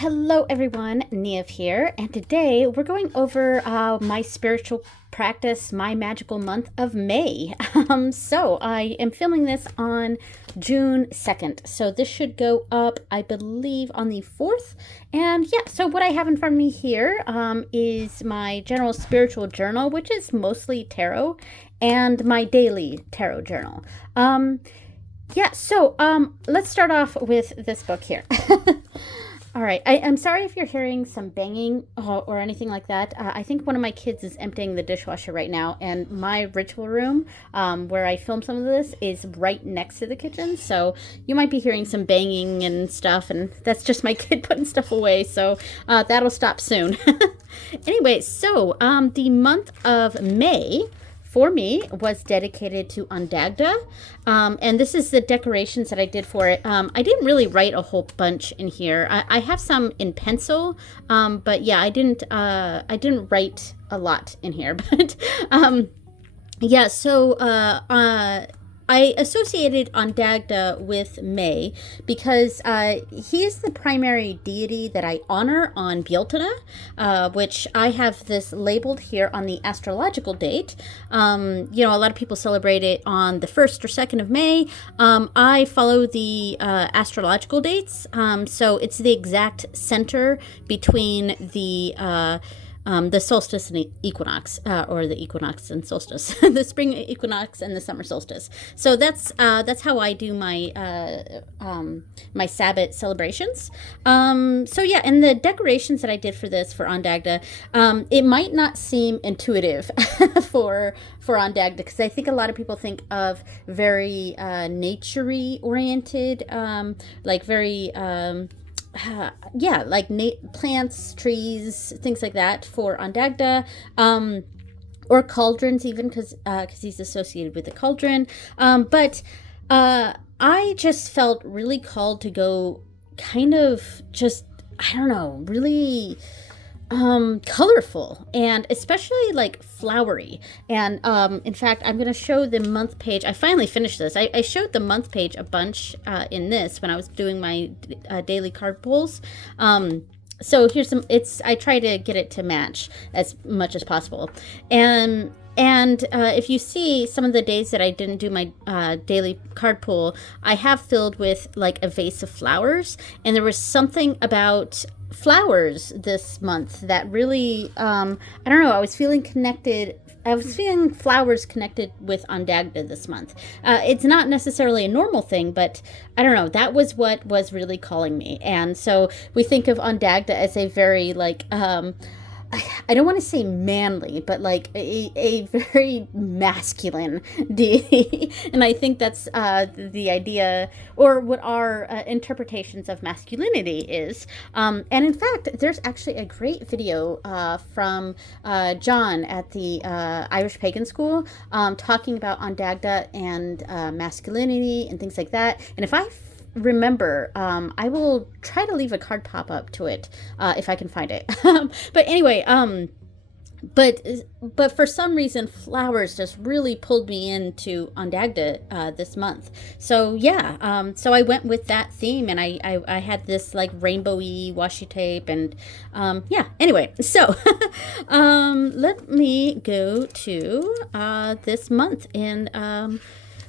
Hello everyone, Niev here, and today we're going over my spiritual practice, my magical month of May. So I am filming this on June 2nd, so this should go up, I believe, on the 4th. And yeah, so what I have in front of me here is my general spiritual journal, which is mostly tarot, and my daily tarot journal. Let's start off with this book here. All right. I'm sorry if you're hearing some banging or anything like that. I think one of my kids is emptying the dishwasher right now, and my ritual room, where I film some of this, is right next to the kitchen. So you might be hearing some banging and stuff, and that's just my kid putting stuff away. So that'll stop soon. Anyway, so the month of May for me was dedicated to Ondagda, and this is the decorations that I did for it. I didn't really write a whole bunch in here. I have some in pencil, but yeah, I didn't write a lot in here. But yeah, so I associated Ondagda with May because he is the primary deity that I honor on Bealtaine, which I have this labeled here on the astrological date. A lot of people celebrate it on the 1st or 2nd of May. I follow the astrological dates, so it's the exact center between the solstice and the equinox, or the equinox and solstice, the spring equinox and the summer solstice. So that's how I do my my Sabbath celebrations. So yeah, and the decorations that I did for this for Ondagda, it might not seem intuitive for Ondagda, because I think a lot of people think of very nature-y oriented, like very like plants, trees, things like that for Ondagda, or cauldrons even, because he's associated with the cauldron. But I just felt really called to go kind of just, I don't know, really colorful, and especially like flowery. And in fact, I'm going to show the month page. I finally finished this. I showed the month page a bunch in this when I was doing my daily card pulls. So here's some, I try to get it to match as much as possible. And if you see some of the days that I didn't do my daily card pull, I have filled with like a vase of flowers, and there was something about flowers this month that really, I don't know, I was feeling flowers connected with Ondagda this month. It's not necessarily a normal thing, but I don't know, that was what was really calling me. And so we think of Ondagda as a very like, I don't want to say manly, but like a very masculine deity. And I think that's the idea, or what our interpretations of masculinity is. And in fact, there's actually a great video from John at the Irish Pagan School, talking about Ondagda and masculinity and things like that. And if I remember, I will try to leave a card pop-up to it if I can find it. But anyway, but for some reason, flowers just really pulled me into Ondagda this month. So yeah, so I went with that theme, and I had this like rainbowy washi tape, and yeah. Anyway, so let me go to this month, and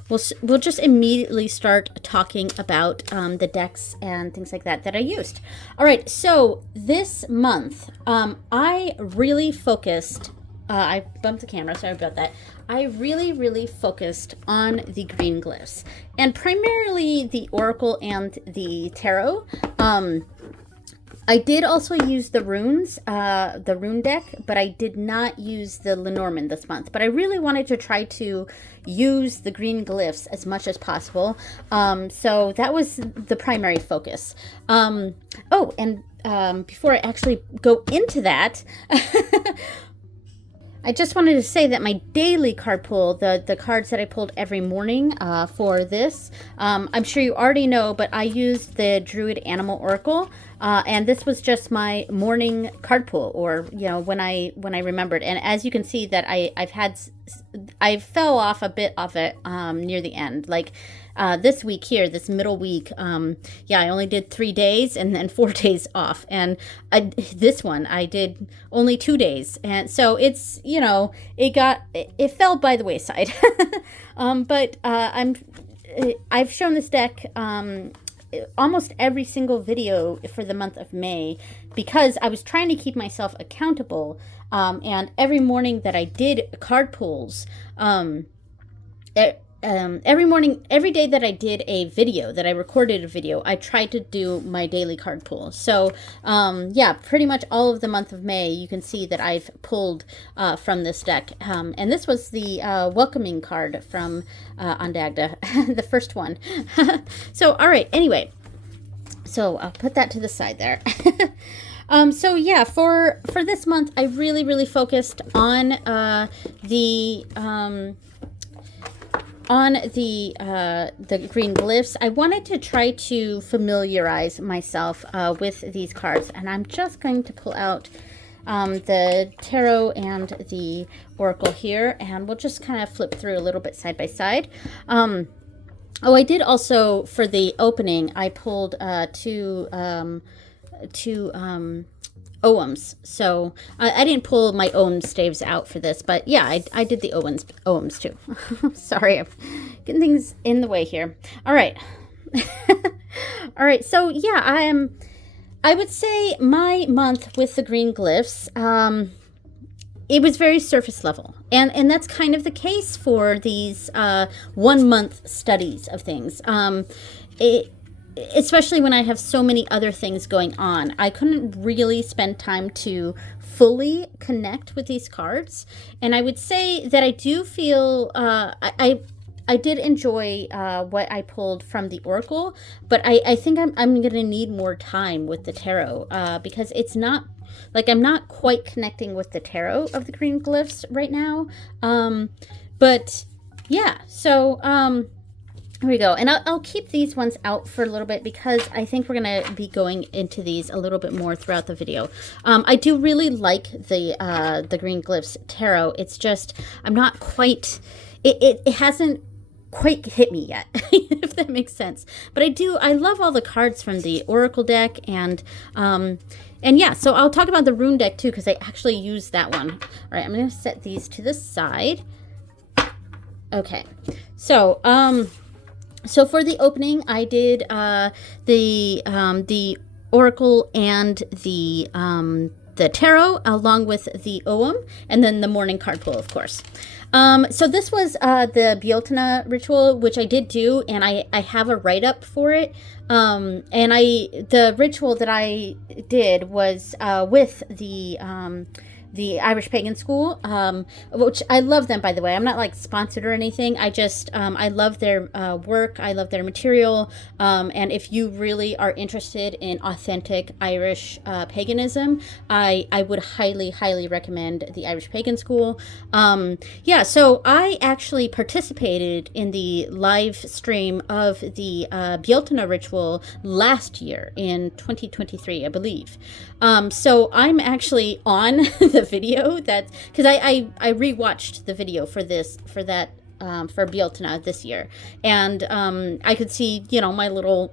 we'll just immediately start talking about the decks and things like that I used. All right, so this month, I really focused, I bumped the camera, sorry about that. I really focused on the green glyphs, and primarily the Oracle and the Tarot. I did also use the runes, the rune deck, but I did not use the Lenormand this month. But I really wanted to try to use the green glyphs as much as possible. So that was the primary focus. Before I actually go into that, I just wanted to say that my daily card pull, the cards that I pulled every morning for this, I'm sure you already know, but I used the Druid Animal Oracle, and this was just my morning card pull, or when I remembered. And as you can see, that I fell off a bit of it near the end. Like this week here, this middle week, yeah, I only did 3 days and then 4 days off. And this one, I did only 2 days. And so it's, you know, it fell by the wayside. But I've shown this deck almost every single video for the month of May because I was trying to keep myself accountable. And every morning that I did card pulls, every day that I did a video, that I recorded a video, I tried to do my daily card pull. So, yeah, pretty much all of the month of May, you can see that I've pulled from this deck. And this was the welcoming card from Ondagda, the first one. So, all right, anyway. So I'll put that to the side there. So yeah, for this month, I really focused on the green glyphs. I wanted to try to familiarize myself with these cards, and I'm just going to pull out the tarot and the oracle here, and we'll just kind of flip through a little bit side by side. Oh, I did also, for the opening, I pulled two Oghams. So I didn't pull my own staves out for this, but yeah, I did the Oghams too. Sorry, I'm getting things in the way here. All right. All right. So yeah, I would say my month with the green glyphs, it was very surface level. And that's kind of the case for these 1 month studies of things. Especially when I have so many other things going on. I couldn't really spend time to fully connect with these cards. And I would say that I do feel, I did enjoy what I pulled from the oracle, but I think I'm going to need more time with the tarot because it's not, like, I'm not quite connecting with the tarot of the green glyphs right now. But yeah, so here we go. And I'll keep these ones out for a little bit because I think we're going to be going into these a little bit more throughout the video. I do really like the green glyphs tarot. It's just, I'm not quite, it hasn't quite hit me yet, if that makes sense. But I love all the cards from the oracle deck, and yeah, so I'll talk about the rune deck too, because I actually used that one. All right, I'm going to set these to the side. Okay, so for the opening, I did the oracle and the tarot, along with the Ogham, and then the morning card pull, of course. So this was the Beotana ritual, which I did do, and I have a write-up for it. And the ritual that I did was with the Irish Pagan School, which I love them, by the way. I'm not like sponsored or anything. I just, I love their work. I love their material. And if you really are interested in authentic Irish paganism, I would highly recommend the Irish Pagan School. Yeah, so I actually participated in the live stream of the Beotana ritual last year in 2023, I believe. So I'm actually on the video, that because I rewatched the video for that for Beotana this year, and I could see, you know, my little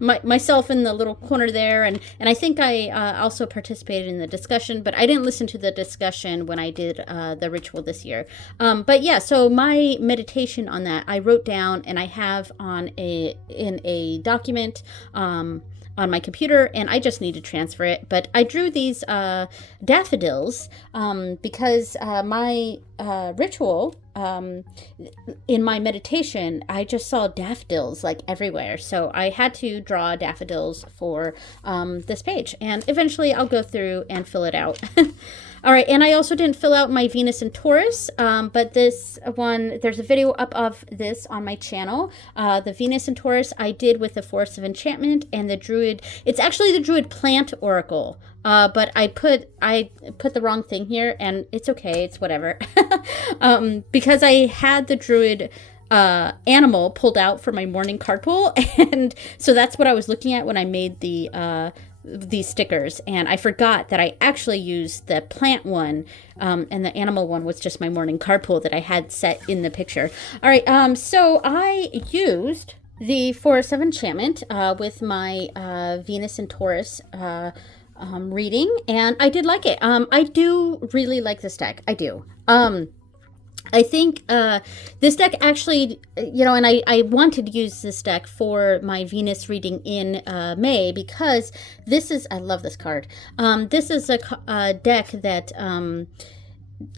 myself in the little corner there, and I think I also participated in the discussion, but I didn't listen to the discussion when I did the ritual this year. But yeah, so my meditation on that I wrote down, and I have in a document on my computer, and I just need to transfer it. But I drew these daffodils because my ritual, in my meditation, I just saw daffodils like everywhere. So I had to draw daffodils for this page, and eventually I'll go through and fill it out. All right, and I also didn't fill out my Venus and Taurus, but this one, there's a video up of this on my channel. The Venus and Taurus I did with the Forest of Enchantment, and the Druid, it's actually the Druid Plant Oracle, but I put the wrong thing here, and it's okay, it's whatever. Because I had the Druid animal pulled out for my morning card pull, and so that's what I was looking at when I made the these stickers, and I forgot that I actually used the plant one, and the animal one was just my morning card pull that I had set in the picture. All right, so I used the Forest of Enchantment with my Venus and Taurus reading, and I did like it. I do really like this deck. I do. I think this deck actually, and I wanted to use this deck for my Venus reading in May, because I love this card. This is a deck that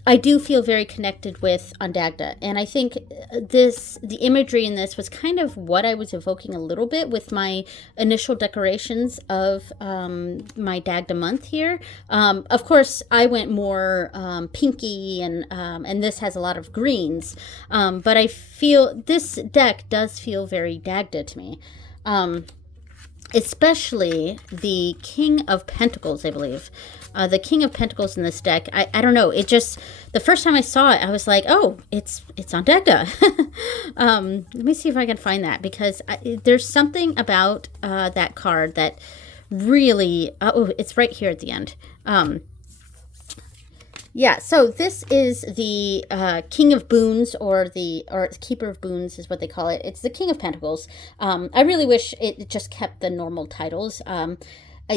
I do feel very connected with on Dagda. And I think the imagery in this was kind of what I was evoking a little bit with my initial decorations of my Dagda month here. Of course, I went more pinky, and this has a lot of greens. But I feel this deck does feel very Dagda to me. Especially the King of Pentacles, I believe. The King of Pentacles in this deck, I don't know. It just, the first time I saw it, I was like, oh, it's on Dagda. Let me see if I can find that, because there's something about that card that really, it's right here at the end. Yeah, so this is the King of Boons, or Keeper of Boons is what they call it. It's the King of Pentacles. I really wish it just kept the normal titles.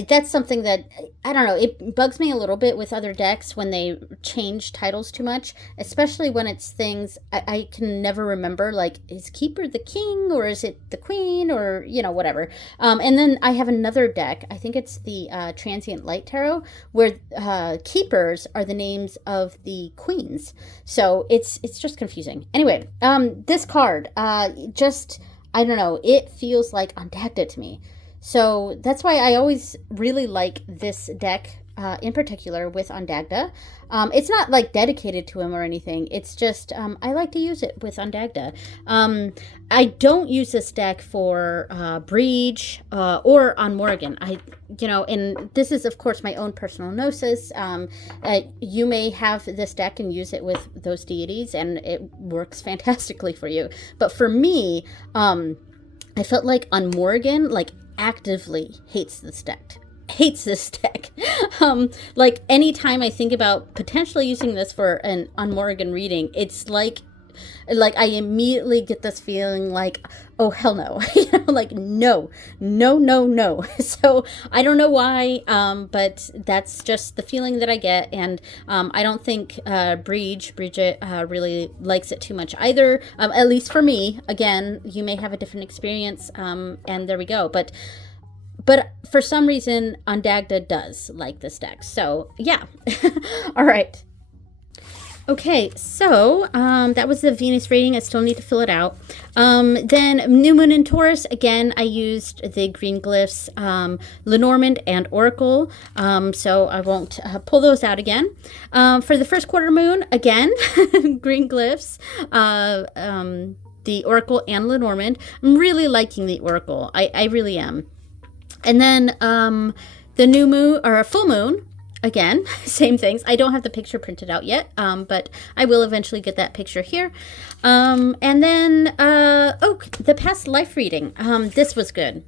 That's something that, I don't know, it bugs me a little bit with other decks when they change titles too much, especially when it's things I can never remember, like, is Keeper the King, or is it the Queen, or, whatever. And then I have another deck, I think it's the Transient Light Tarot, where Keepers are the names of the Queens. So it's just confusing. Anyway, this card, I don't know, it feels like on Dagda to me. So that's why I always really like this deck in particular with Ondagda. It's not like dedicated to him or anything. It's just I like to use it with Ondagda. I don't use this deck for Breach or on Morrigan. And this is of course my own personal gnosis. You may have this deck and use it with those deities, and it works fantastically for you. But for me, I felt like on Morrigan, like, actively hates this deck. Like, anytime I think about potentially using this for an on Morrigan reading, it's like I immediately get this feeling like, oh hell no. Like no. So I don't know why, but that's just the feeling that I get. And I don't think Bridget really likes it too much either, at least for me. Again, you may have a different experience, and there we go. But for some reason, Ondagda does like this deck. So yeah. All right. Okay, so that was the Venus reading. I still need to fill it out. Then New Moon in Taurus, again, I used the green glyphs, Lenormand and Oracle, so I won't pull those out again. For the first quarter moon, again, green glyphs, the Oracle and Lenormand. I'm really liking the Oracle. I really am. And then the new moon, or full moon, again, same things. I don't have the picture printed out yet, but I will eventually get that picture here. And then, the past life reading. This was good.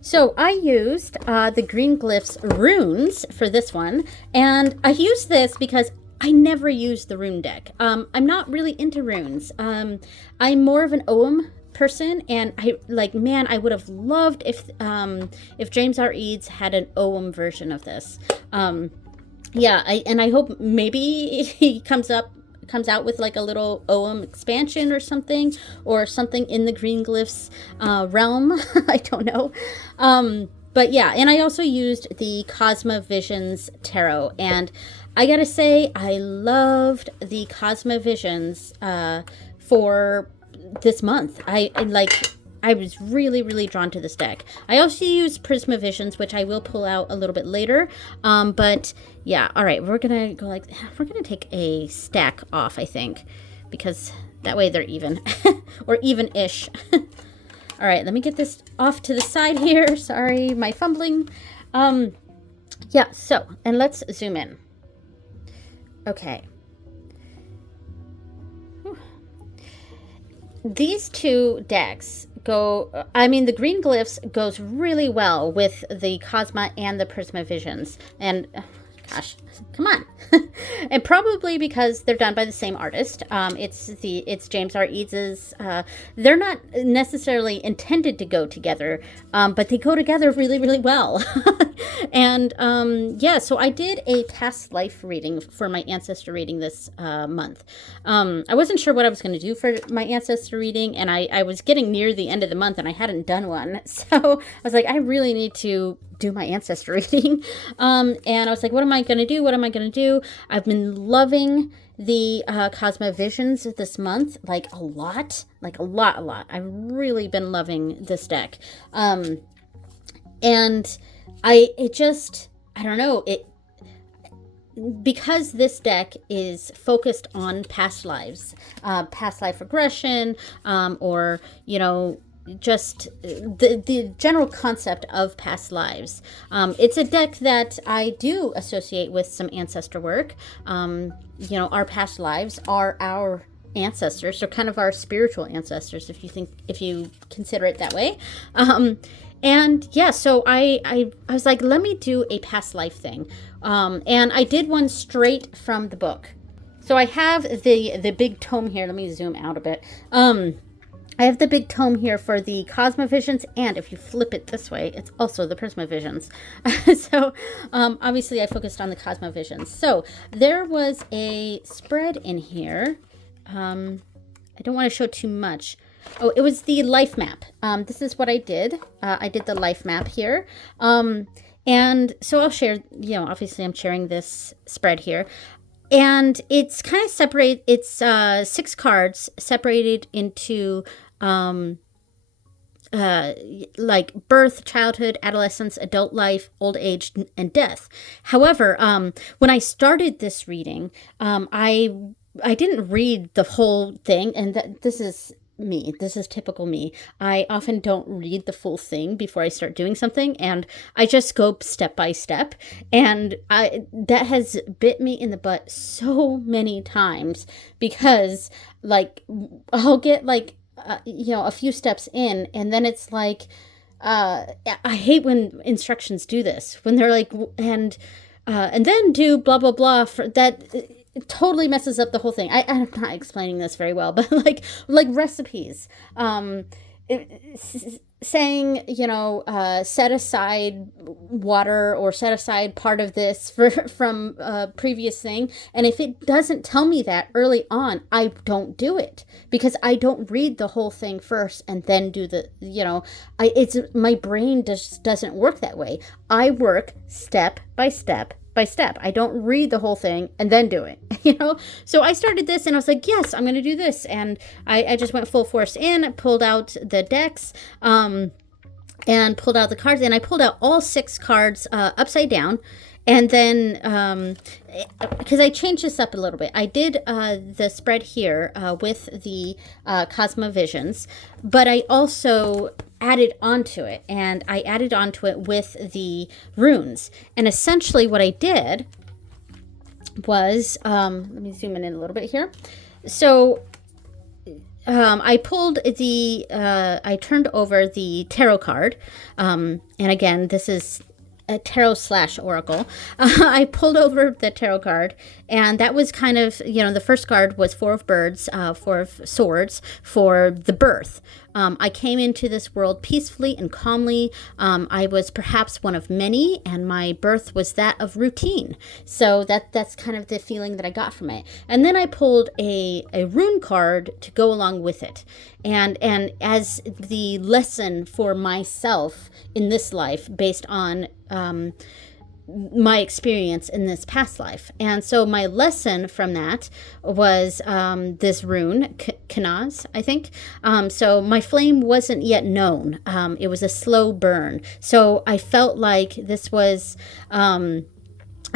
So I used the Green Glyphs runes for this one, and I used this because I never used the rune deck. I'm not really into runes. I'm more of an Ogham person, and I would have loved if James R. Eads had an Ogham version of this. I hope maybe he comes out with like a little Ogham expansion or something in the Green Glyphs realm. I don't know. But yeah, and I also used the Cosmovisions Tarot, and I gotta say, I loved the Cosmovisions for this month. I was really, really drawn to this deck. I also use Prismavisions, which I will pull out a little bit later. But yeah, all right, we're gonna take a stack off, I think, because that way they're even, or even-ish. All right, let me get this off to the side here. Sorry, my fumbling. Yeah, so, and let's zoom in. Okay. These two decks the green glyphs goes really well with the Cosma and the Prisma Visions. And gosh, come on. And probably because they're done by the same artist. It's James R. Eades's. They're not necessarily intended to go together, but they go together really, really well. And so I did a past life reading for my ancestor reading this month. I wasn't sure what I was going to do for my ancestor reading, and I was getting near the end of the month, and I hadn't done one. So I was like, I really need to do my ancestor reading. And I was like, what am I going to do? What am I going to do? I've been loving the Cosmo Visions this month, like a lot. I've really been loving this deck. And I don't know, because this deck is focused on past lives, past life regression, or, just the general concept of past lives. It's a deck that I do associate with some ancestor work. Our past lives are our ancestors, or kind of our spiritual ancestors, if you consider it that way. So I was like, let me do a past life thing. And I did one straight from the book. So I have the big tome here. Let me zoom out a bit. I have the big tome here for the Cosmo Visions, and if you flip it this way, it's also the Prisma Visions. So obviously I focused on the Cosmo Visions. So there was a spread in here. I don't want to show too much. Oh, it was the life map. This is what I did. I did the life map here. And so I'll share, obviously I'm sharing this spread here. And it's kind of separate. It's 6 cards separated into like birth, childhood, adolescence, adult life, old age, and death. However, when I started this reading, I didn't read the whole thing, and this is me. This is typical me. I often don't read the full thing before I start doing something, and I just go step by step, and that has bit me in the butt so many times, because I'll get a few steps in, and then it's like I hate when instructions do this, when they're like, and then do blah blah blah for that. It totally messes up the whole thing. I'm not explaining this very well, but like recipes, saying, set aside water, or set aside part of this from a previous thing. And if it doesn't tell me that early on, I don't do it, because I don't read the whole thing first and then do my brain just doesn't work that way. I work step by step by step. I don't read the whole thing and then do it, So I started this and I was like, yes, I'm going to do this. And I just went full force in, pulled out the decks, and pulled out the cards. And I pulled out all 6 cards upside down. And then, because I changed this up a little bit, I did the spread here with the Cosmo Visions, but I also added onto it, and I added onto it with the runes. And essentially what I did was, let me zoom in a little bit here. So I pulled I turned over the tarot card, and again, this is a tarot / oracle. I pulled over the tarot card, and that was kind of, the first card was 4 of birds, 4 of swords for the birth. I came into this world peacefully and calmly. I was perhaps one of many, and my birth was that of routine. So that's kind of the feeling that I got from it. And then I pulled a rune card to go along with it. And as the lesson for myself in this life, based on my experience in this past life. And so my lesson from that was this rune, Kanaz, I think. So my flame wasn't yet known. It was a slow burn. So I felt like this was...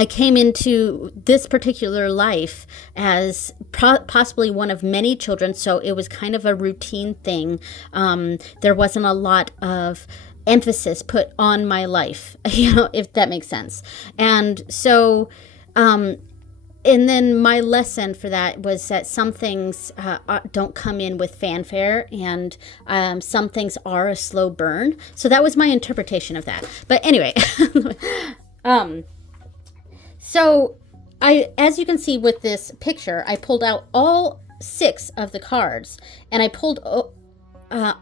I came into this particular life as possibly one of many children, so it was kind of a routine thing. There wasn't a lot of emphasis put on my life, if that makes sense. And so and then my lesson for that was that some things don't come in with fanfare, and some things are a slow burn. So that was my interpretation of that. But anyway, so as you can see with this picture, I pulled out all 6 of the cards, and I pulled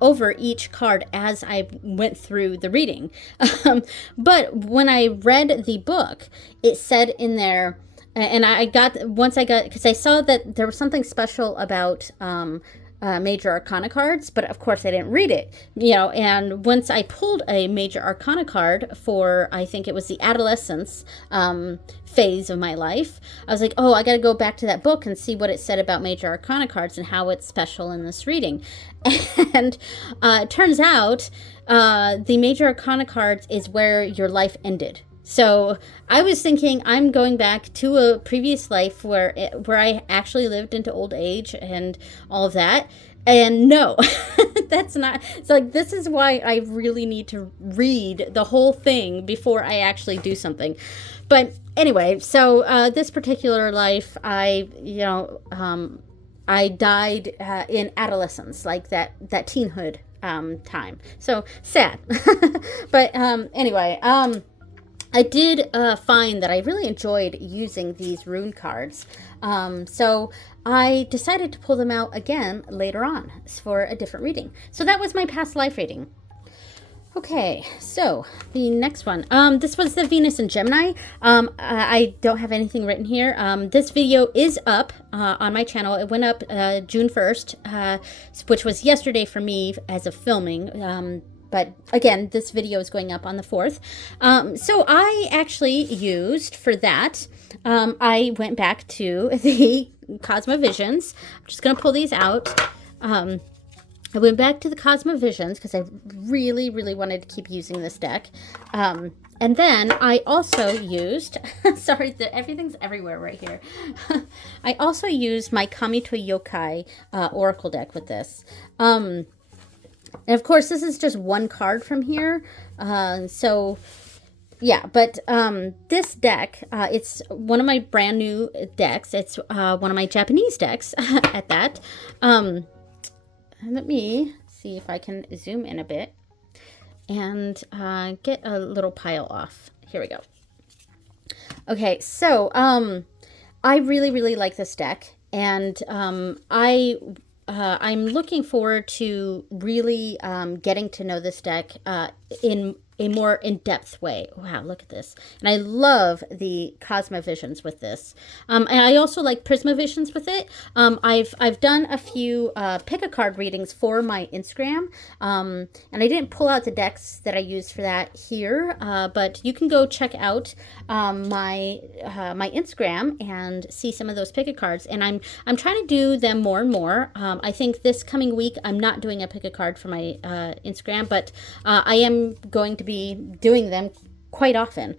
over each card as I went through the reading. But when I read the book, it said in there, and because I saw that there was something special about major arcana cards, but of course I didn't read it, and once I pulled a major arcana card for, I think it was the adolescence phase of my life, I was like, oh, I got to go back to that book and see what it said about major arcana cards and how it's special in this reading. And it turns out the major arcana cards is where your life ended. So I was thinking I'm going back to a previous life where I actually lived into old age and all of that. And no, that's not. It's like, this is why I really need to read the whole thing before I actually do something. But anyway, so this particular life, I died in adolescence, like that teenhood time. So sad. But anyway, I did find that I really enjoyed using these rune cards. So I decided to pull them out again later on for a different reading. So that was my past life reading. Okay, so the next one. This was the Venus and Gemini. I don't have anything written here. This video is up on my channel. It went up June 1st, which was yesterday for me as of filming. But again, this video is going up on the 4th. So I actually used for that, I went back to the Cosmovisions. I'm just going to pull these out. I went back to the Cosmovisions because I really, really wanted to keep using this deck. And then I also used, sorry, everything's everywhere right here. I also used my Kamito Yokai Oracle deck with this. And of course, this is just one card from here. So yeah, but this deck, it's one of my brand new decks. It's one of my Japanese decks at that. Let me see if I can zoom in a bit and get a little pile off. Here we go. Okay, so I really, really like this deck, and I'm looking forward to really getting to know this deck in a more in-depth way. Wow, look at this. And I love the Cosmovisions with this. And I also like Prismavisions with it. I've done a few pick-a-card readings for my Instagram. And I didn't pull out the decks that I used for that here. But you can go check out my Instagram and see some of those pick-a-cards. And I'm trying to do them more and more. I think this coming week I'm not doing a pick-a-card for my Instagram, but I am going to be doing them quite often.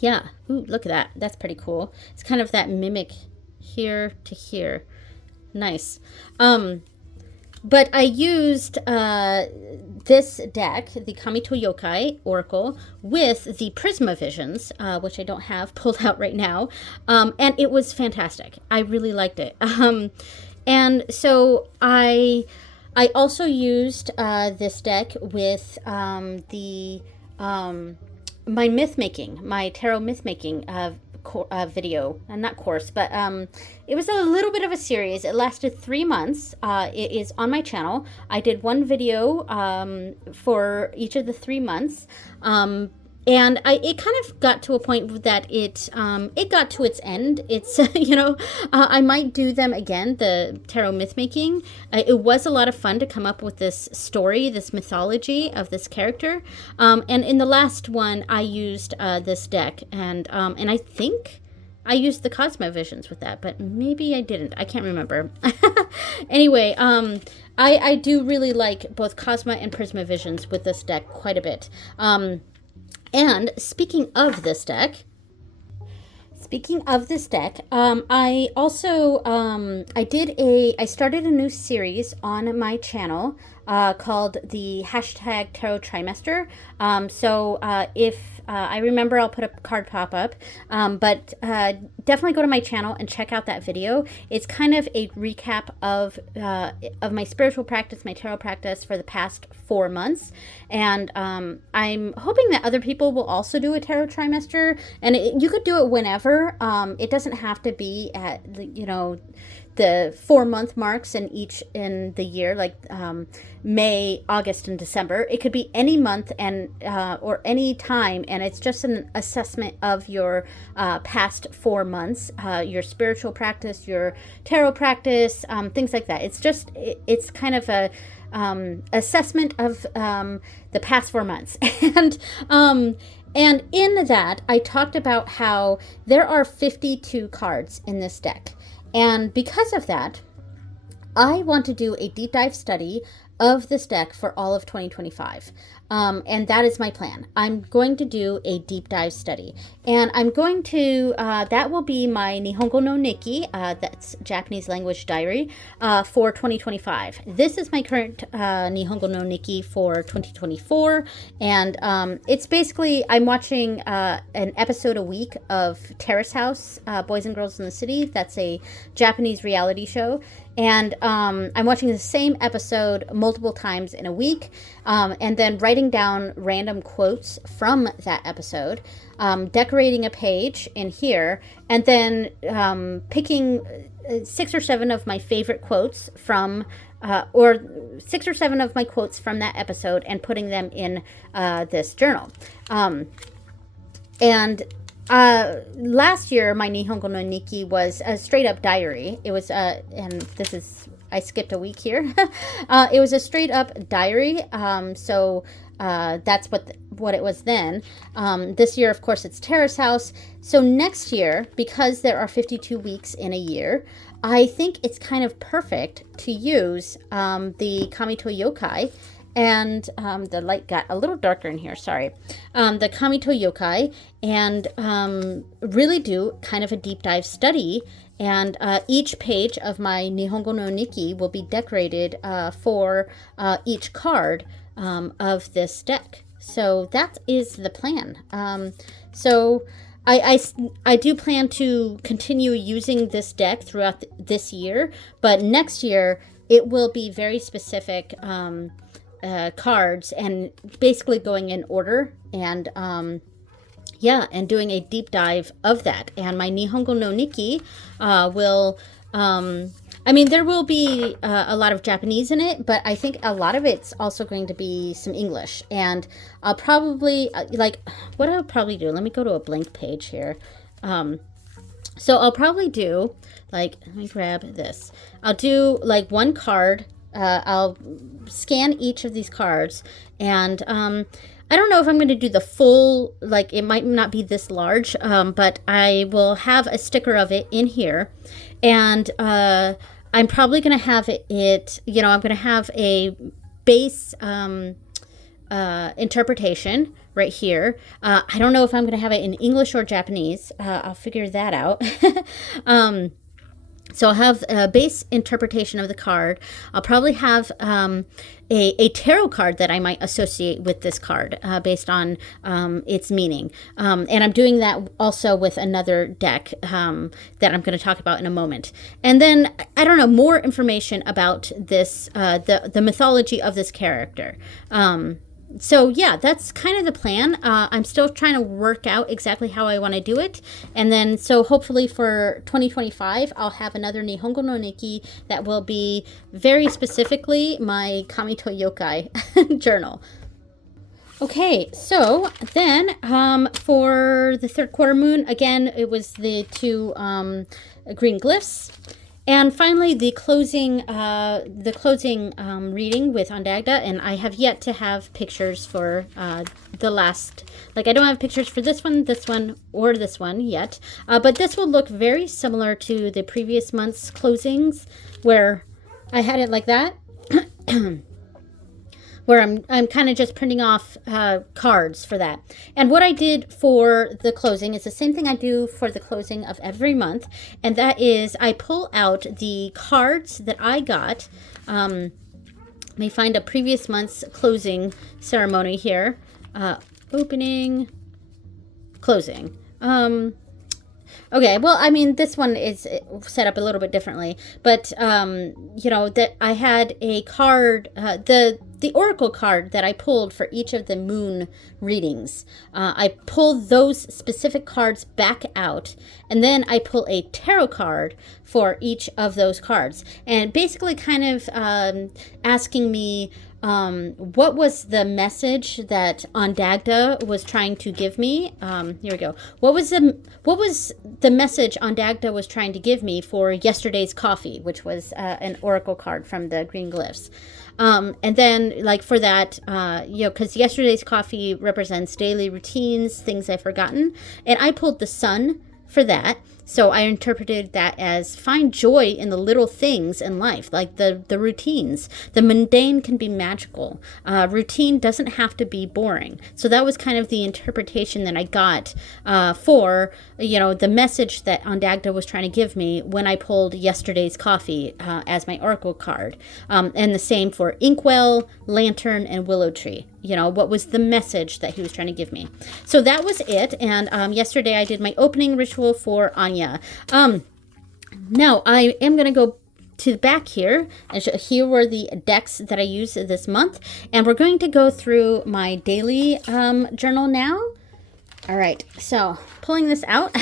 Yeah. Ooh, look at that. That's pretty cool. It's kind of that mimic here to here. Nice. But I used this deck, the Kamito Yokai Oracle, with the Prismavisions, which I don't have pulled out right now. And it was fantastic. I really liked it. And so I also used this deck with my myth making, my tarot myth making video, not course, but it was a little bit of a series. It lasted 3 months. It is on my channel. I did one video for each of the 3 months. And it kind of got to a point that it got to its end. It's, I might do them again, the tarot myth making. It was a lot of fun to come up with this story, this mythology of this character. And in the last one, I used this deck. And I think I used the Cosmovisions with that, but maybe I didn't. I can't remember. Anyway, I do really like both Cosma and Prismavisions with this deck quite a bit. And speaking of this deck, I also, I started a new series on my channel called the #Tarot Trimester. So if I remember I'll put a card pop-up, but definitely go to my channel and check out that video. It's kind of a recap of my spiritual practice, my tarot practice for the past 4 months. And I'm hoping that other people will also do a tarot trimester, and you could do it whenever. It doesn't have to be at, you know, the 4-month marks in the year, like May, August, and December. It could be any month and or any time, and it's just an assessment of your past 4 months, your spiritual practice, your tarot practice, things like that. It's kind of a assessment of the past 4 months. And in that, I talked about how there are 52 cards in this deck. And because of that, I want to do a deep dive study of this deck for all of 2025. And that is my plan. I'm going to do a deep dive study. And I'm going to, that will be my Nihongo no Nikki, that's Japanese language diary, for 2025. This is my current Nihongo no Nikki for 2024. And it's basically, I'm watching an episode a week of Terrace House, Boys and Girls in the City. That's a Japanese reality show. And I'm watching the same episode multiple times in a week, and then writing down random quotes from that episode, decorating a page in here, and then picking 6 or 7 of my favorite quotes from, or 6 or 7 of my quotes from that episode, and putting them in this journal. Last year, my Nihongo no Nikki was a straight up diary. It was, and this is, I skipped a week here. It was a straight up diary. So that's what it was then. This year, of course, it's Terrace House. So next year, because there are 52 weeks in a year, I think it's kind of perfect to use the Kamito Yokai. And the light got a little darker in here, sorry. The Kamito Yokai, and really do kind of a deep dive study. And each page of my Nihongo no Nikki will be decorated for each card of this deck. So that is the plan. So I do plan to continue using this deck throughout this year, but next year it will be very specific cards, and basically going in order, and yeah, and doing a deep dive of that. And my Nihongo no Nikki will, I mean, there will be a lot of Japanese in it, but I think a lot of it's also going to be some English. And I'll probably, what I'll probably do, let me go to a blank page here. So I'll probably do, let me grab this. I'll do one card. I'll scan each of these cards, and I don't know if I'm going to do the full, it might not be this large, but I will have a sticker of it in here, and I'm probably going to have it, I'm going to have a base interpretation right here. I don't know if I'm going to have it in English or Japanese. I'll figure that out. So I'll have a base interpretation of the card. I'll probably have a tarot card that I might associate with this card based on its meaning. And I'm doing that also with another deck that I'm going to talk about in a moment. And then, I don't know, more information about this, the mythology of this character. So yeah, that's kind of the plan. I'm still trying to work out exactly how I want to do it. And then, so hopefully for 2025, I'll have another Nihongo no Nikki that will be very specifically my Kamito Yokai journal. Okay, so then for the third quarter moon, again, it was the 2 green glyphs. And finally, the closing reading with Ondagda, and I have yet to have pictures for the last, I don't have pictures for this one, or this one yet, but this will look very similar to the previous month's closings, where I had it like that, where I'm kind of just printing off cards for that. And what I did for the closing is the same thing I do for the closing of every month, and that is I pull out the cards that I got. May find a previous month's closing ceremony here. Opening closing. Okay, well, I mean, this one is set up a little bit differently, but you know, that I had a card, the oracle card that I pulled for each of the moon readings. I pulled those specific cards back out, and then I pull a tarot card for each of those cards, and basically kind of asking me what was the message that Ondagda was trying to give me? Here we go. What was the message Ondagda was trying to give me for yesterday's coffee, which was an oracle card from the Green Glyphs. And then, like, for that, you know, because yesterday's coffee represents daily routines, things I've forgotten, and I pulled the sun for that. So I interpreted that as find joy in the little things in life, like the routines. The mundane can be magical. Routine doesn't have to be boring. So that was kind of the interpretation that I got for, you know, the message that Ondagda was trying to give me when I pulled yesterday's coffee as my oracle card. And the same for Inkwell, Lantern, and Willow Tree. You know, what was the message that he was trying to give me? So that was it. And yesterday I did my opening ritual for Anya. Now I am going to go to the back here. And here were the decks that I used this month. And we're going to go through my daily journal now. All right. So pulling this out.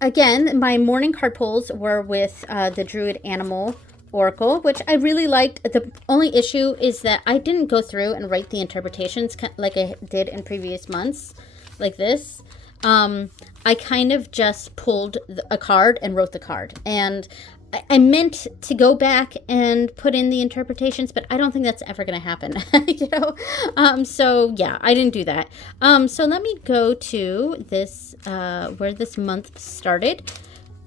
Again, my morning card pulls were with the Druid Animal Oracle, which I really liked. The only issue is that I didn't go through and write the interpretations like I did in previous months, like this. I kind of just pulled a card and wrote the card. And I meant to go back and put in the interpretations, but I don't think that's ever going to happen, you know? So yeah, I didn't do that. So let me go to this, where this month started.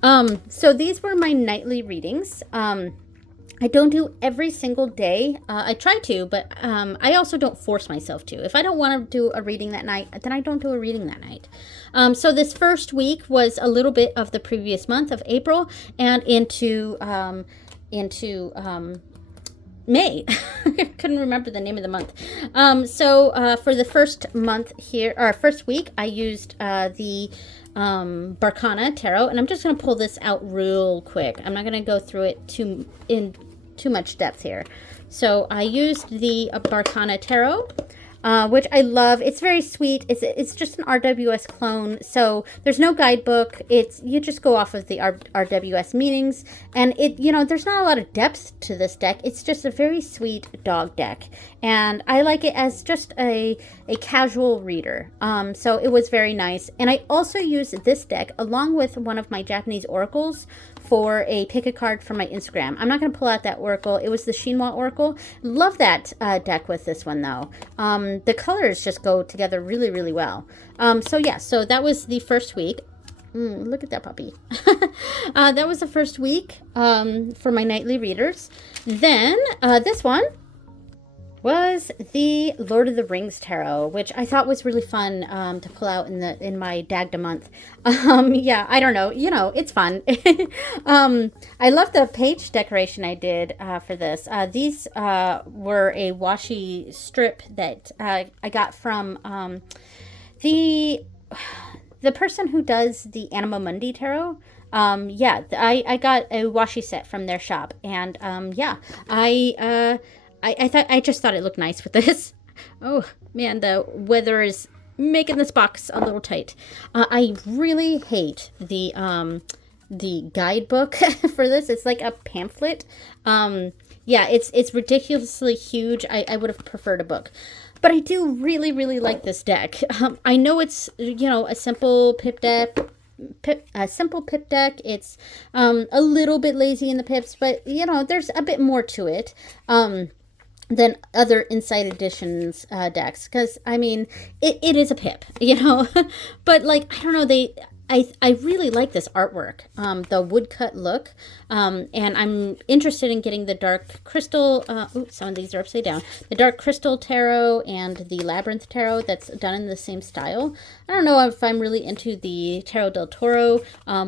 So these were my nightly readings. I don't do every single day. I try to, but I also don't force myself to. If I don't want to do a reading that night, then I don't do a reading that night. So this first week was a little bit of the previous month of April and into May. I couldn't remember the name of the month. For the first month here, or first week, I used the Barkana Tarot, and I'm just going to pull this out real quick. I'm not going to go through it in too much depth here. So I used the Barkana Tarot, which I love. It's very sweet. It's just an RWS clone, so there's no guidebook. You just go off of the RWS meanings, and there's not a lot of depth to this deck. It's just a very sweet dog deck, and I like it as just a casual reader. So it was very nice, and I also used this deck along with one of my Japanese oracles for a pick a card from my Instagram. I'm not going to pull out that oracle. It was the Shinwa Oracle. Love that deck with this one, though. The colors just go together really, really well. So that was the first week. Look at that puppy. That was the first week for my nightly readers. Then this one was the Lord of the Rings Tarot, which I thought was really fun to pull out in my Dagda month. Yeah, I don't know. It's fun. I love the page decoration I did for this. These were a washi strip that I got from the person who does the Anima Mundi Tarot. I got a washi set from their shop, and I just thought it looked nice with this. Oh man, the weather is making this box a little tight. I really hate the guidebook for this. It's like a pamphlet. It's ridiculously huge. I would have preferred a book. But I do really, really like this deck. I know it's, a simple pip deck. It's a little bit lazy in the pips, but there's a bit more to it than other Inside Editions decks, because it is a pip, but I don't know, I really like this artwork, the woodcut look, and I'm interested in getting the Dark Crystal, some of these are upside down, the Dark Crystal Tarot and the Labyrinth Tarot that's done in the same style. I don't know if I'm really into the Tarot del Toro,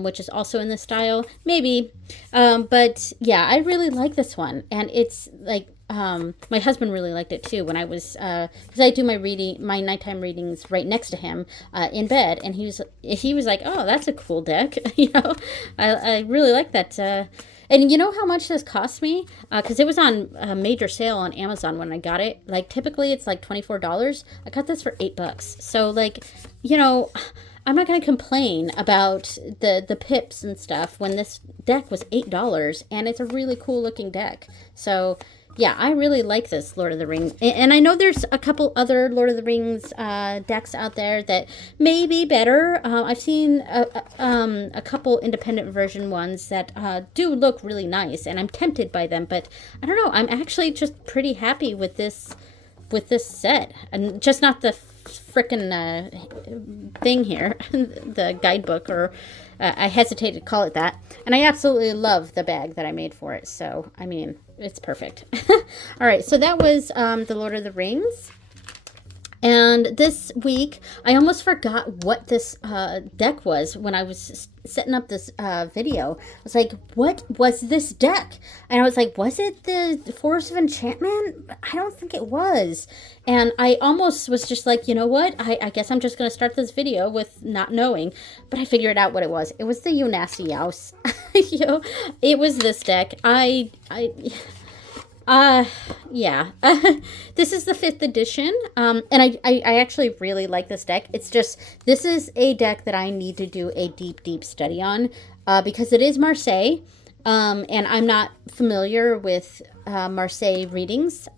which is also in the style, maybe, but yeah, I really like this one, and it's my husband really liked it too when I was, because I do my nighttime readings right next to him in bed, and he was like, oh, that's a cool deck. I really like that. And you know how much this cost me? Because it was on a major sale on Amazon when I got it. Like, typically it's like $24. I got this for $8. So, like, I'm not going to complain about the pips and stuff when this deck was $8, and it's a really cool looking deck. So, yeah, I really like this Lord of the Rings. And I know there's a couple other Lord of the Rings decks out there that may be better. I've seen a couple independent version ones that do look really nice, and I'm tempted by them. But I don't know. I'm actually just pretty happy with this set, and just not the frickin' thing here, the guidebook, or I hesitate to call it that. And I absolutely love the bag that I made for it. So, I mean, it's perfect. All right, so that was the Lord of the Rings. And this week, I almost forgot what this deck was when I was setting up this video. I was like, what was this deck? And I was like, was it the Forest of Enchantment? I don't think it was. And I almost was just like, you know what? I guess I'm just going to start this video with not knowing. But I figured out what it was. It was the Unassi House. It was this deck. Yeah. This is the 5th edition, and I actually really like this deck. It's just, this is a deck that I need to do a deep study on, because it is Marseille, and I'm not familiar with Marseille readings.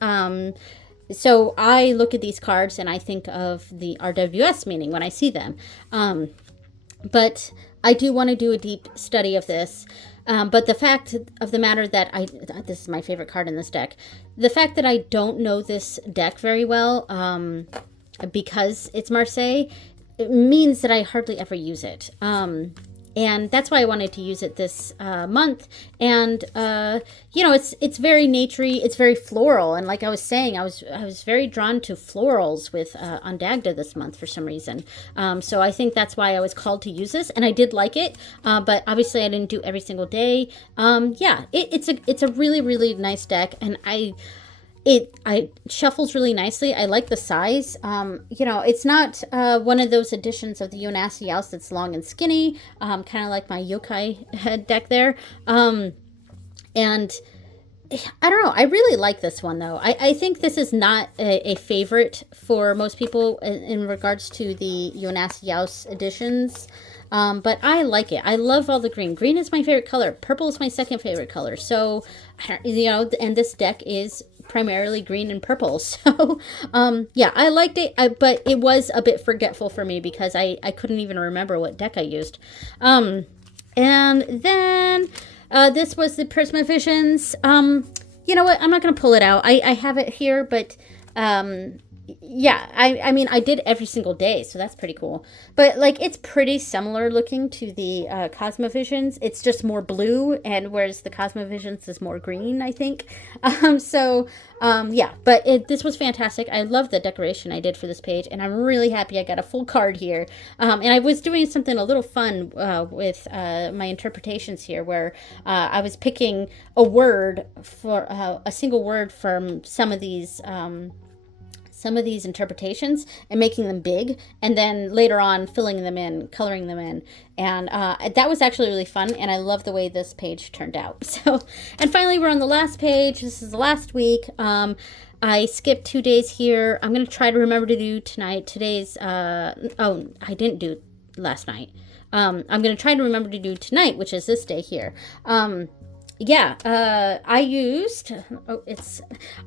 So I look at these cards and I think of the RWS meaning when I see them. But I do want to do a deep study of this. But the fact of the matter that this is my favorite card in this deck, the fact that I don't know this deck very well, because it's Marseille, it means that I hardly ever use it. And that's why I wanted to use it this month. And it's very naturey, it's very floral, and like I was saying, I was very drawn to florals with Ondagda this month for some reason. So I think that's why I was called to use this, and I did like it. But obviously, I didn't do every single day. It's a really nice deck, and it shuffles really nicely. I like the size. It's not one of those editions of the Unassi House that's long and skinny, kind of like my yokai deck there. And I don't know. I really like this one, though. I think this is not a favorite for most people in regards to the Unassi House editions. But I like it. I love all the green. Green is my favorite color. Purple is my second favorite color. So, and this deck is primarily green and purple. So, I liked it, but it was a bit forgetful for me because I couldn't even remember what deck I used. And then this was the Prisma Visions. You know what? I'm not going to pull it out. I have it here, but yeah, I mean, I did every single day, so that's pretty cool. But, like, it's pretty similar looking to the Cosmovisions. It's just more blue, and whereas the Cosmovisions is more green, I think. But this was fantastic. I love the decoration I did for this page, and I'm really happy I got a full card here. And I was doing something a little fun with my interpretations here, where I was picking a word for a single word from some of these interpretations and making them big, and then later on filling them in, coloring them in. And that was actually really fun, and I love the way this page turned out. So, and finally, we're on the last page. This is the last week. I skipped 2 days here. I'm going to try to remember to do tonight. Today's, I didn't do last night. I'm going to try to remember to do tonight, which is this day here. I used,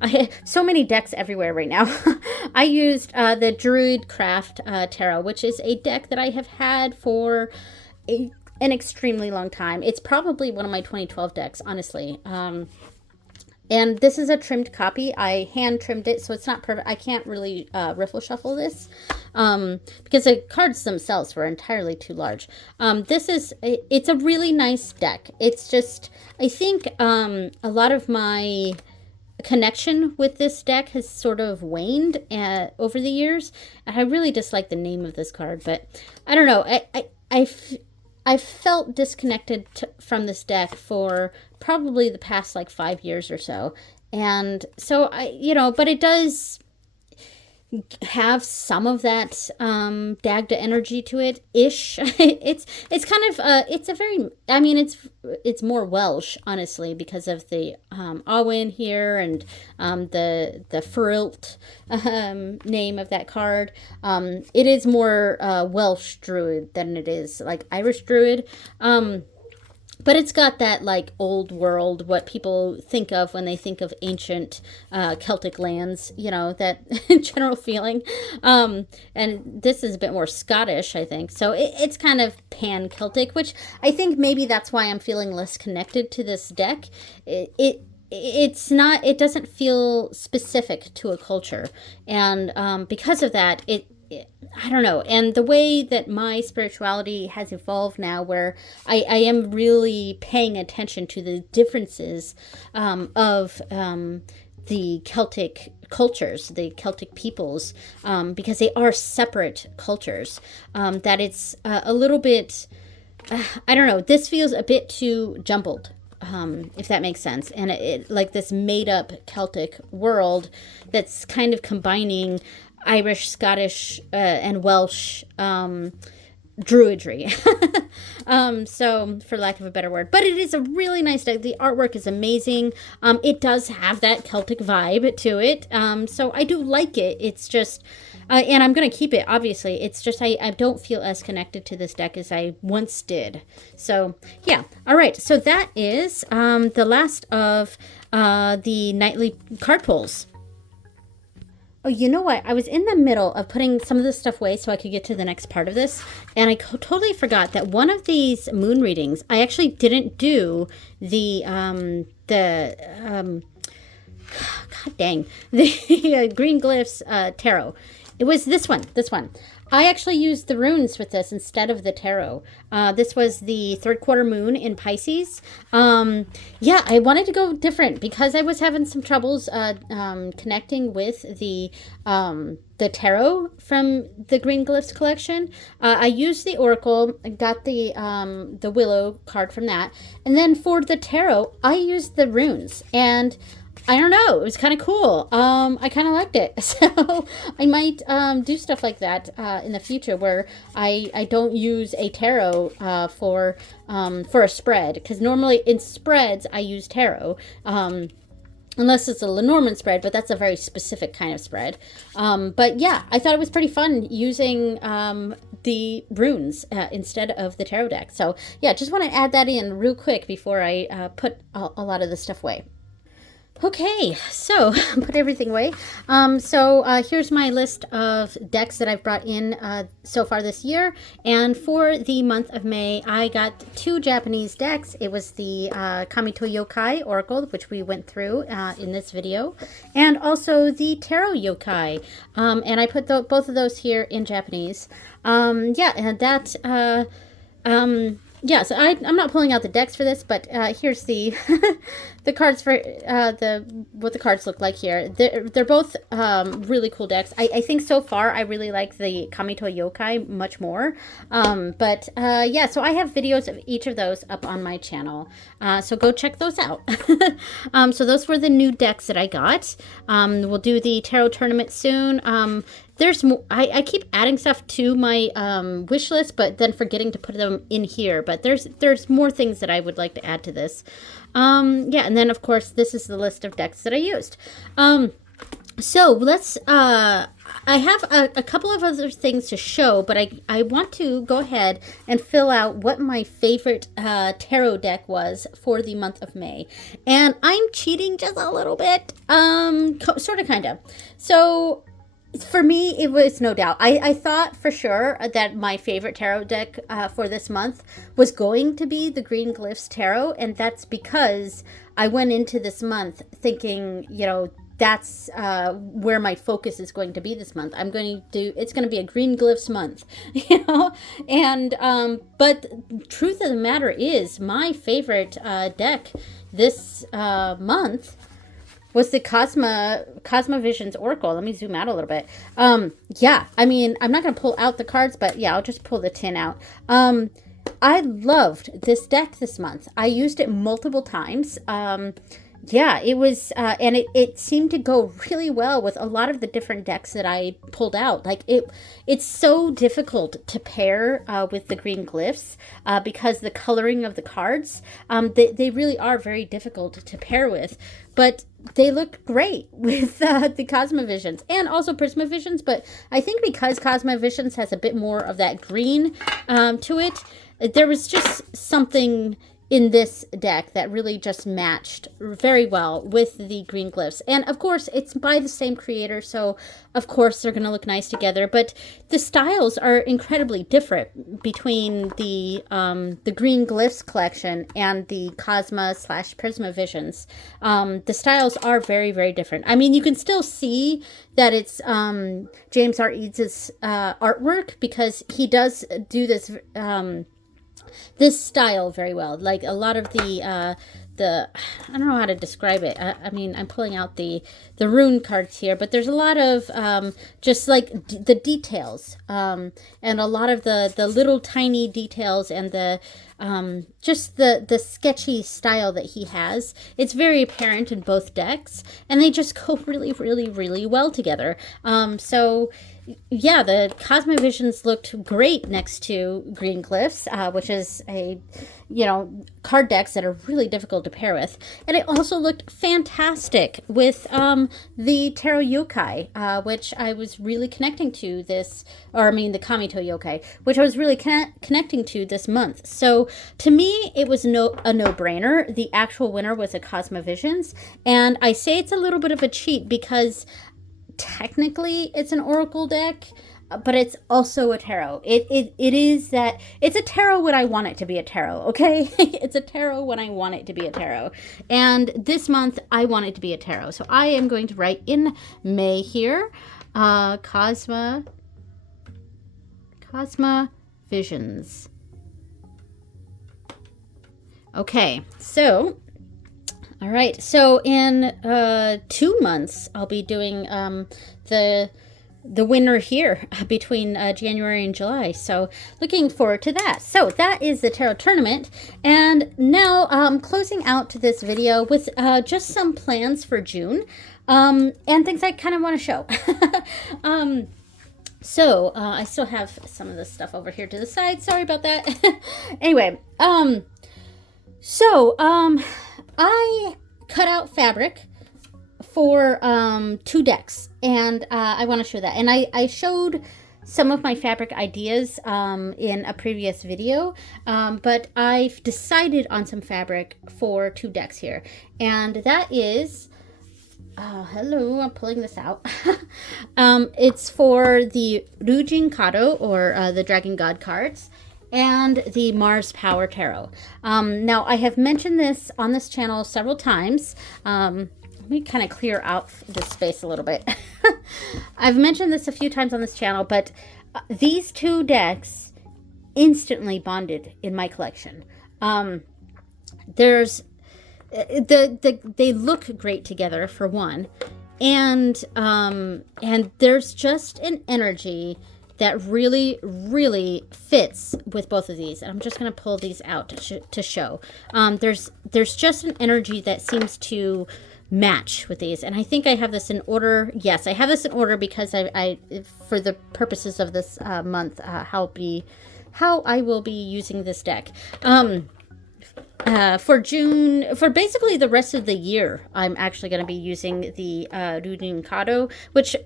I have so many decks everywhere right now. I used the Druidcraft Tarot, which is a deck that I have had for an extremely long time. It's probably one of my 2012 decks, honestly. And this is a trimmed copy. I hand trimmed it, so it's not perfect. I can't really riffle shuffle this because the cards themselves were entirely too large. It's a really nice deck. It's just, I think a lot of my connection with this deck has sort of waned over the years. I really dislike the name of this card, but I don't know. I felt disconnected from this deck for probably the past like 5 years or so. And so but it does have some of that Dagda energy to it ish. It's kind of it's a very, I mean, it's more Welsh, honestly, because of the Awin here, and the Furilt name of that card. It is more Welsh druid than it is like Irish druid. But it's got that like old world, what people think of when they think of ancient Celtic lands, that general feeling. And this is a bit more Scottish, I think. So it's kind of pan-Celtic, which I think maybe that's why I'm feeling less connected to this deck. It's not, it doesn't feel specific to a culture. And because of that, I don't know. And the way that my spirituality has evolved now, where I am really paying attention to the differences of the Celtic cultures, the Celtic peoples, because they are separate cultures, that it's a little bit, I don't know, this feels a bit too jumbled. If that makes sense. And it like this made up Celtic world that's kind of combining Irish, Scottish, and Welsh druidry. So, for lack of a better word. But it is a really nice deck. The artwork is amazing. It does have that Celtic vibe to it. So, I do like it. It's just, and I'm going to keep it, obviously. It's just I don't feel as connected to this deck as I once did. So, yeah. All right. So, that is the last of the nightly card pulls. Oh, you know what? I was in the middle of putting some of this stuff away so I could get to the next part of this, and I totally forgot that one of these moon readings, I actually didn't do the God dang, the Green Glyphs Tarot. It was this one. I actually used the runes with this instead of the tarot. This was the third quarter moon in Pisces. Yeah, I wanted to go different because I was having some troubles connecting with the tarot from the Green Glyphs collection. I used the Oracle, got the Willow card from that. And then for the tarot, I used the runes. And I don't know. It was kind of cool. I kind of liked it. So I might do stuff like that in the future where I don't use a tarot for a spread. Because normally in spreads, I use tarot. Unless it's a Lenormand spread, but that's a very specific kind of spread. But yeah, I thought it was pretty fun using the runes instead of the tarot deck. So yeah, just want to add that in real quick before I put a lot of this stuff away. Okay, so put everything away. Here's my list of decks that I've brought in so far this year. And for the month of May, I got 2 Japanese decks. It was the Kamito Yokai Oracle, which we went through in this video, and also the Tarot Yokai. And I put both of those here in Japanese. Yeah, and that... yeah, so I'm not pulling out the decks for this, but here's the the cards for what the cards look like here. They're both really cool decks. I think so far I really like the Kamito Yokai much more. Yeah, so I have videos of each of those up on my channel. So go check those out. So those were the new decks that I got. We'll do the tarot tournament soon. There's more, I keep adding stuff to my wish list, but then forgetting to put them in here. But there's more things that I would like to add to this. Yeah, and then of course this is the list of decks that I used. So let's. I have a couple of other things to show, but I want to go ahead and fill out what my favorite tarot deck was for the month of May, and I'm cheating just a little bit, sort of, kind of. So. For me, it was no doubt. I thought for sure that my favorite tarot deck for this month was going to be the Green Glyphs Tarot, and that's because I went into this month thinking, that's where my focus is going to be this month. It's going to be a Green Glyphs month, and but truth of the matter is, my favorite deck this month was the Cosmovisions Oracle. Let me zoom out a little bit. Yeah, I mean, I'm not going to pull out the cards, but yeah, I'll just pull the tin out. I loved this deck this month. I used it multiple times. Yeah, it was, and it seemed to go really well with a lot of the different decks that I pulled out. Like it's so difficult to pair with the green glyphs because the coloring of the cards, they really are very difficult to pair with. But they look great with the Cosmovisions and also Prismavisions. But I think because Cosmovisions has a bit more of that green to it, there was just something in this deck that really just matched very well with the green glyphs. And of course, it's by the same creator, so of course they're going to look nice together. But the styles are incredibly different between the green glyphs collection and the Cosma / Prisma Visions. The styles are very, very different. I mean, you can still see that it's James R. Eads' artwork, because he does do this style very well. Like a lot of the I don't know how to describe it. I mean, I'm pulling out the rune cards here, but there's a lot of just like the details and a lot of the little tiny details and the just the sketchy style that he has. It's very apparent in both decks, and they just go really, really, really well together. So yeah, the Cosmovisions looked great next to Green Glyphs, which is card decks that are really difficult to pair with. And it also looked fantastic with the Tarot Yokai, which I was really connecting to this, the Kamito Yokai, which I was really connecting to this month. So to me, it was a no-brainer. The actual winner was a Cosmovisions, and I say it's a little bit of a cheat because technically it's an oracle deck, but it's also a tarot. It is that it's a tarot when I want it to be a tarot, okay? It's a tarot when I want it to be a tarot. And this month I want it to be a tarot. So I am going to write in May here, Cosma Visions. Okay, so all right, so in 2 months, I'll be doing the winner here between January and July. So looking forward to that. So that is the tarot tournament. And now closing out to this video with just some plans for June and things I kind of want to show. So I still have some of this stuff over here to the side. Sorry about that. Anyway, I cut out fabric for 2 decks, and I want to show that. And I showed some of my fabric ideas in a previous video, but I've decided on some fabric for 2 decks here. And that is, hello, I'm pulling this out. It's for the Ryujin Kado, or the Dragon God cards, and the Mars Power Tarot. Now, I have mentioned this on this channel several times. Let me kind of clear out this space a little bit. I've mentioned this a few times on this channel, but these 2 decks instantly bonded in my collection. They look great together, for one, and there's just an energy that really, really fits with both of these. And I'm just going to pull these out to show. There's just an energy that seems to match with these. And I think I have this in order. Yes, I have this in order because I for the purposes of this month, how I will be using this deck. For June, for basically the rest of the year, I'm actually going to be using the Ryujin Kado, which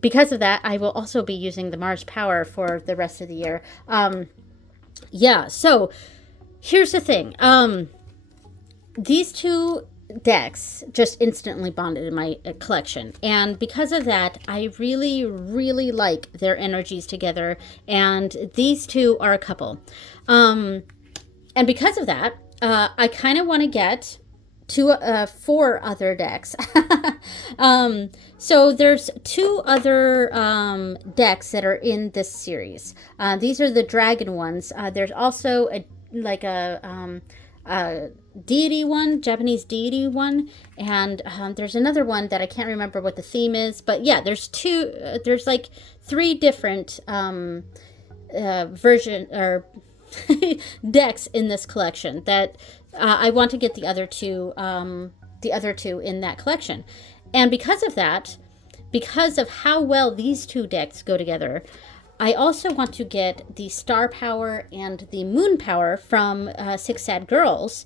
because of that, I will also be using the Mars Power for the rest of the year. Yeah, so here's the thing. These 2 decks just instantly bonded in my collection. And because of that, I really, really like their energies together. And these 2 are a couple. And because of that, I kind of want to get 4 other decks. So there's 2 other decks that are in this series. These are the dragon ones. There's also a deity one, Japanese deity one, and there's another one that I can't remember what the theme is. But yeah, there's 2. There's like 3 different version or decks in this collection that I want to get the other two in that collection. And because of that, because of how well these two decks go together, I also want to get the Star Power and the Moon Power from Six Sad Girls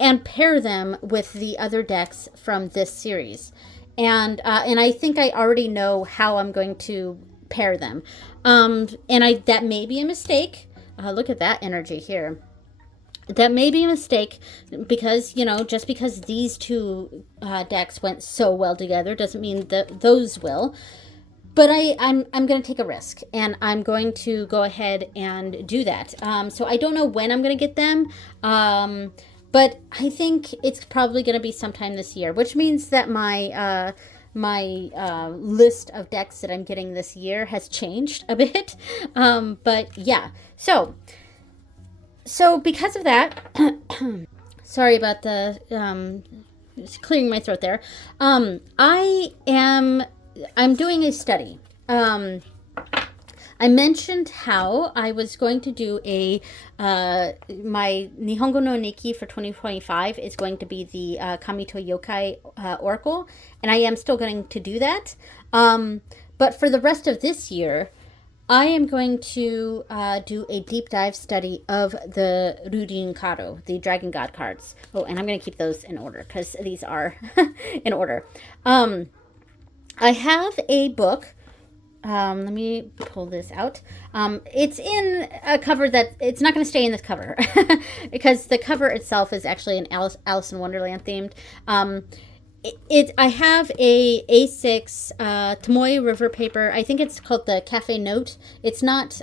and pair them with the other decks from this series. And I think I already know how I'm going to pair them. That may be a mistake. Look at that energy here. That may be a mistake because, just because these two decks went so well together doesn't mean that those will. But I'm going to take a risk, and I'm going to go ahead and do that. So I don't know when I'm going to get them, but I think it's probably going to be sometime this year, which means that my list of decks that I'm getting this year has changed a bit. But yeah, so because of that, sorry about the clearing my throat there. I'm doing a study. I mentioned how I was going to do my Nihongo no Nikki for 2025 is going to be the Kamito Yokai Oracle, and I am still going to do that. But for the rest of this year, I am going to do a deep dive study of the Rujin Kado, the Dragon God cards. Oh, and I'm going to keep those in order because these are in order. I have a book. Let me pull this out. It's in a cover that it's not going to stay in this cover because the cover itself is actually an Alice in Wonderland themed. I have a A6 Tomoe River paper. I think it's called the Cafe Note. It's not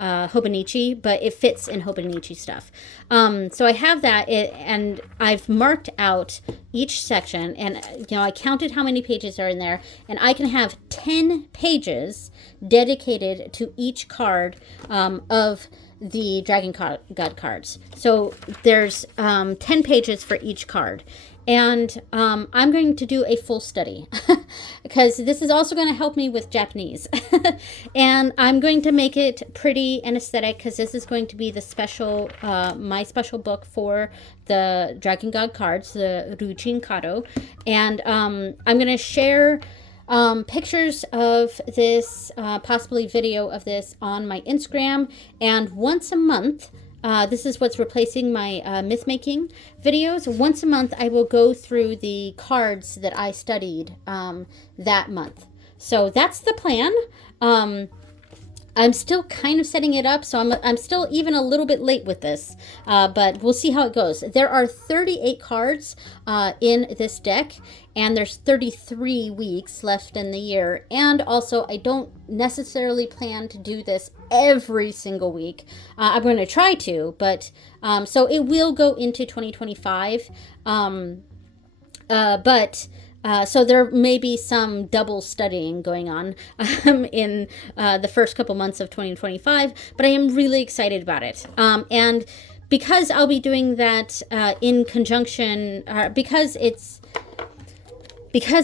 Hobonichi, but it fits in Hobonichi stuff. So I have that, and I've marked out each section, and I counted how many pages are in there, and I can have 10 pages dedicated to each card of the Dragon God cards. So there's 10 pages for each card. And I'm going to do a full study because this is also going to help me with Japanese. And I'm going to make it pretty and aesthetic because this is going to be the special, my special book for the Dragon God cards, the Rujin Kado. And I'm going to share pictures of this, possibly video of this on my Instagram. And once a month, this is what's replacing my myth making videos. Once a month, I will go through the cards that I studied that month. So that's the plan. I'm still kind of setting it up, so I'm still even a little bit late with this, but we'll see how it goes. There are 38 cards in this deck, and there's 33 weeks left in the year. And also, I don't necessarily plan to do this every single week. I'm going to try to, but so it will go into 2025. So there may be some double studying going on in the first couple months of 2025, but I am really excited about it. And because I'll be doing that in conjunction, because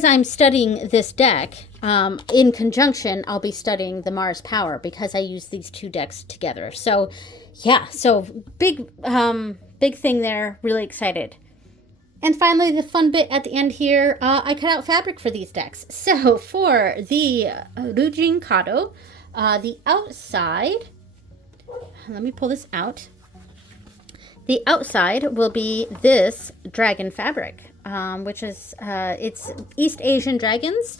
I'm studying this deck, in conjunction, I'll be studying the Mars Power because I use these two decks together. So yeah, so big thing there, really excited. And finally, the fun bit at the end here, I cut out fabric for these decks. So for the Rujin Kado, the outside, let me pull this out. The outside will be this dragon fabric, which is, it's East Asian dragons.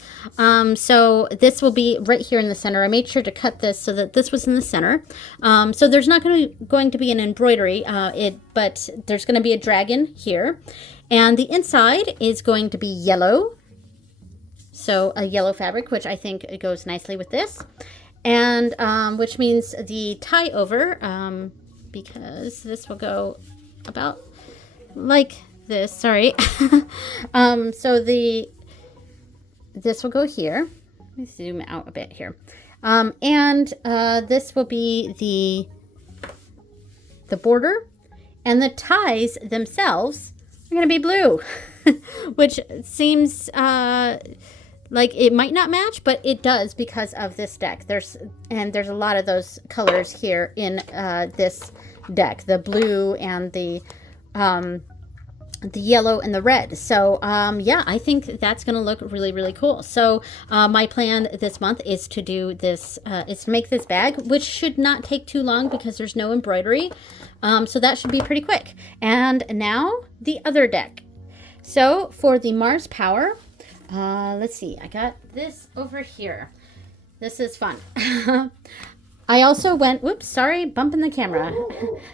So this will be right here in the center. I made sure to cut this so that this was in the center. So there's not going to be an embroidery, but there's going to be a dragon here. And the inside is going to be yellow. So a yellow fabric, which I think goes nicely with this. And which means the tie over, because this will go about like this, sorry. So this will go here. Let me zoom out a bit here. And this will be the border, and the ties themselves are going to be blue, which seems like it might not match, but it does because of this deck. There's a lot of those colors here in this deck, the blue and the yellow and the red. So yeah, I think that's going to look really, really cool. So my plan this month is to do this, is to make this bag, which should not take too long because there's no embroidery. So that should be pretty quick. And now the other deck. So for the Mars Power, let's see, I got this over here. This is fun. I also went, whoops, sorry, bumping the camera.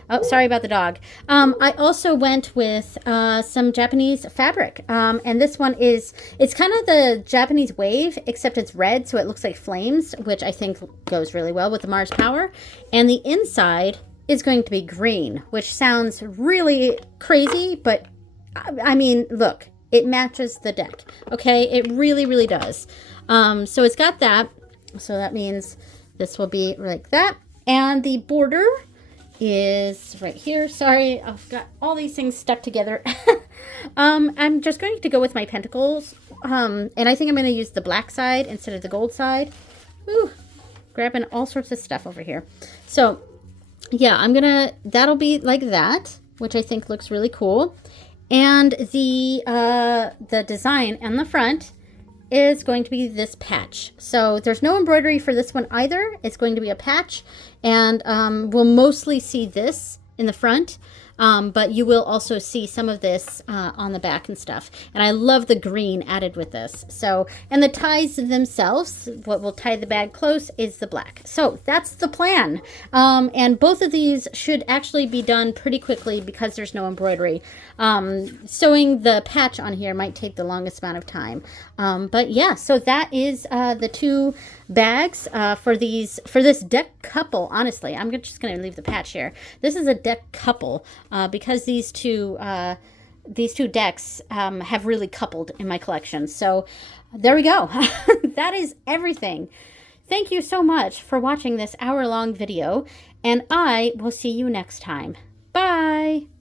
Oh, sorry about the dog. I also went with some Japanese fabric. And this one is, it's kind of the Japanese wave, except it's red, so it looks like flames, which I think goes really well with the Mars Power. And the inside is going to be green, which sounds really crazy, but I mean, look, it matches the deck, okay? It really, really does. So it's got that. So that means this will be like that. And the border is right here. Sorry, I've got all these things stuck together. I'm just going to go with my pentacles. And I think I'm going to use the black side instead of the gold side. Ooh, grabbing all sorts of stuff over here. So yeah, that'll be like that, which I think looks really cool. And the design on the front is going to be this patch. So there's no embroidery for this one either. It's going to be a patch, and we'll mostly see this in the front, but you will also see some of this on the back and stuff. And I love the green added with this. So, and the ties themselves, what will tie the bag close is the black. So that's the plan. And both of these should actually be done pretty quickly because there's no embroidery. Sewing the patch on here might take the longest amount of time. But yeah, so that is the two bags for this deck couple. Honestly, I'm just going to leave the patch here. This is a deck couple because these two decks have really coupled in my collection. So there we go. That is everything. Thank you so much for watching this hour-long video, and I will see you next time. Bye!